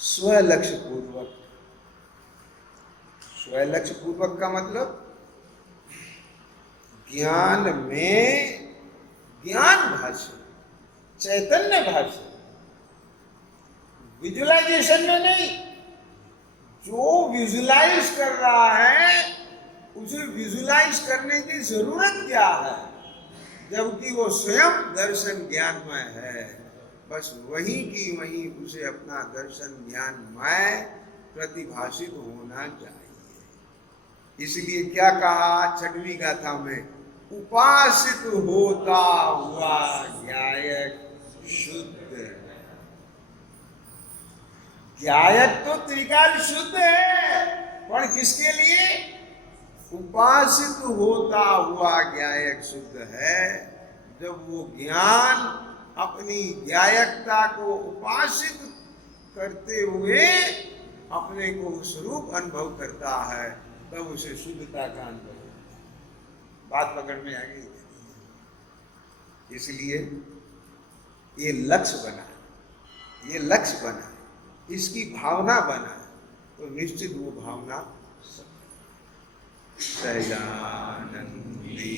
स्वलक्ष्य पूर्वक। स्वलक्ष्य पूर्वक का मतलब ज्ञान में ज्ञान भाष्य, चैतन्य भाष्य, विजुअलाइजेशन में नहीं। जो विजुअलाइज कर रहा है उसे विजुअलाइज करने की जरूरत क्या है, जबकि वो स्वयं दर्शन ज्ञानमय है। बस वही की वही उसे अपना दर्शन ज्ञानमय प्रतिभाषित होना चाहिए। इसलिए क्या कहा 6वीं गाथा में? उपासित होता हुआ ज्ञायक शुद्ध। ज्ञायक तो त्रिकाल शुद्ध है, पर किसके लिए? उपासित होता हुआ ज्ञायक शुद्ध है। जब वो ज्ञान अपनी ज्ञायकता को उपासित करते हुए अपने को स्वरूप अनुभव करता है, तब उसे शुद्धता का अनुभव होता है। बात पकड़ में आ गई? इसलिए ये लक्ष्य बना, ये लक्ष्य बना, इसकी भावना बना, तो निश्चित वो भावना सहजानंदी